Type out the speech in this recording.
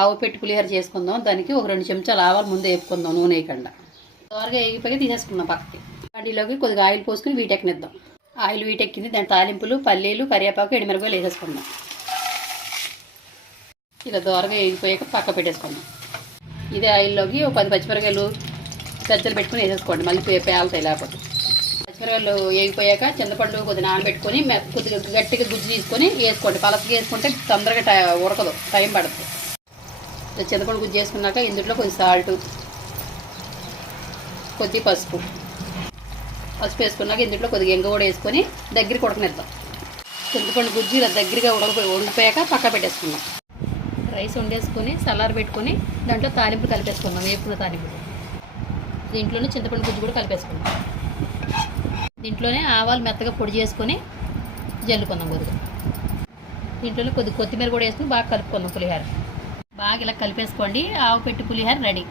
ఆవు పెట్టి పులిహోర చేసుకుందాం. దానికి ఒక 2 చెంచాలు ఆవాలు ముందు వేపుకుందాం నూనె వేయకుండా. త్వరగా వేగిపోయి తీసేసుకుందాం పక్కకి. వాటిలోకి కొద్దిగా ఆయిల్ పోసుకుని వీటెక్కనిద్దాం. ఆయిల్ వీటెక్కింది. దాని తాలింపులు, పల్లీలు, కరివేపాకు, ఎండుమిరపకాయలు వేసేసుకుందాం. ఇలా దోరగా వేగిపోయాక పక్క పెట్టేసుకుందాం. ఇదే ఆయిల్లోకి ఒక 10 పచ్చిమిరపకాయలు సజ్జలు పెట్టుకుని వేసేసుకోండి. మళ్ళీ పేలుతాయి లేకపోతే. పచ్చిమిరపకాయలు వేగిపోయాక చింతపండు కొద్దిగా నానబెట్టుకొని కొద్దిగా గట్టిగా గుజ్జు తీసుకొని వేసుకోండి. పలసగా వేసుకుంటే తొందరగా ఉడకదు, టైం పడుతుంది. చింతపండు గుజ్జు చేసుకున్నాక ఇందులో కొద్ది సాల్ట్, కొద్ది పసుపు వేసుకున్నాక ఇందులో కొద్దిగా ఎంగ కూడా వేసుకొని దగ్గరికి ఉడకనిద్దాం. చింతపండు గుజ్జు ఇలా దగ్గరగా ఉడికిపోయాక పక్క పెట్టేసుకుందాం. రైస్ వండేసుకొని చల్లారి పెట్టుకొని దాంట్లో తాలింపులు కలిపేసుకుందాం. వేపుకున్న తాలింపులు దీంట్లోనే చింతపండు గుజ్జు కూడా కలిపేసుకుందాం. దీంట్లోనే ఆవాలు మెత్తగా పొడి చేసుకొని జల్లుకుందాం కొద్దిగా. దీంట్లోనే కొద్దిగా కొత్తిమీర కూడా వేసుకుని బాగా కలుపుకుందాం. పులిహోర బాగా ఇలా కలిపేసుకోండి. ఆవు పెట్టి పులిహోర రెడీ.